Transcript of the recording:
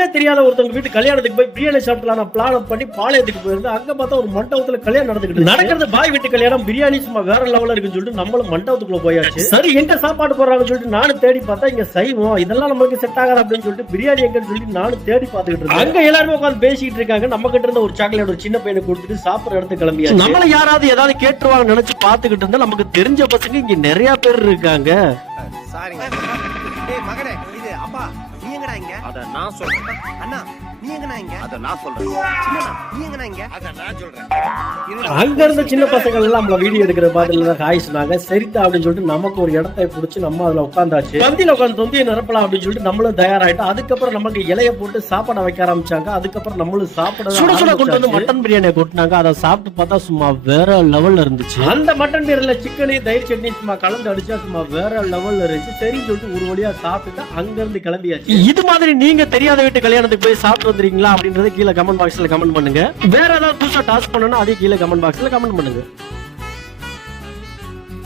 ஆளே தெரியாத ஒருத்தவங்க வீட்டு கல்யாணத்துக்கு போய் பிரியாணி சாப்பிடலாம் பிளான் பண்ணி பாளையத்துக்கு போயிருந்து அங்க பார்த்தா ஒரு மண்டபத்துல கல்யாணம் நடந்துக்கிட்டு இருக்கு. நடக்கிறது. பாய் வீட்டு கல்யாணம் பிரியாணி சும்மா வேற லெவல்ல இருக்குன்னு சொல்லிட்டு நம்மளும் மண்டபத்துக்குள்ள போயாச்சு. சரி. எங்க சாப்பாடு போடுறாங்கன்னு சொல்லிட்டு நானும் தேடி பார்த்தா இங்க சைவம் இதெல்லாம் நம்மளுக்கு செட் ஆகாது அப்படின்னு சொல்லிட்டு பிரியாணி எங்கன்னு சொல்லி நானும் தேடி பார்த்துக்கிட்டு இருக்கேன். அங்க எல்லாருமே உட்காந்து பேசிட்டு இருக்காங்க. நம்ம கிட்ட இருந்த ஒரு சாக்லேட் ஒரு சின்ன பையனை கொடுத்துட்டு சாப்பிடுற இடத்துக்கு கிளம்பியாச்சு. நம்மள யாராவது ஏதாவது கேட்டுருவாங்க நினைச்சு பார்த்துக்கிட்டு இருந்தா நமக்கு தெரிஞ்ச பசங்க இங்க நிறைய பேர் இருக்காங்க. சாரிங்க. டேய் மகனே இது அப்பா நீ எங்கடா இங்க? அத நான் சொல்றேன். அண்ணா நீ எங்கடா இங்க? அத நான் சொல்றேன். சின்னண்ணா நீ எங்கடா இங்க? அத நான் சொல்றேன். அங்க இருந்த சின்ன பசங்க எல்லாம் நம்மள வீடியோ எடுக்கிற பாத்துல ஹாய் சொன்னாங்க சரிதா அப்படின்னு சொல்லிட்டு நமக்கு ஒரு இடத்தை பிடிச்சி நம்ம அதுல உட்காந்தாச்சு. பந்தியில உட்காந்து தொந்தியை நிரப்பலாம் அப்படின்னு சொல்லிட்டு நம்மளும் தயாராயிட்டோம். அதுக்கப்புறம் நமக்கு இலைய போட்டு சாப்பாட வைக்க ஆரம்பிச்சாங்க. அதுக்கப்புறம் நம்மளும் சாப்பிட சுட சுட கொண்டு வந்து மட்டன் பிரியாணியை கொட்டினாங்க. அதை சாப்பிட்டு பார்த்தா சும்மா வேற லெவல்ல இருந்துச்சு. அந்த மட்டன் பிரியாணில சிக்கனு தயிர் சட்னி சும்மா கலந்து அடிச்சா சும்மா வேற லெவல்ல இருந்துச்சு. சரின்னு சொல்லிட்டு ஒரு வழியா சாப்பிட்டு அங்க இருந்து கிளம்பியாச்சு. இது மாதிரி நீங்க தெரியாத வீட்டு கல்யாணத்துக்கு போய் சாப்பிட்டு வந்துருக்கீங்களா அப்படின்றத கீழே கமெண்ட் பாக்ஸ்ல கமெண்ட் பண்ணுங்க. வேற ஏதாவது புதுசா டாஸ்க் பண்ணணும் அதே கீழே கமெண்ட் பாக்ஸ்ல கமெண்ட் பண்ணுங்க.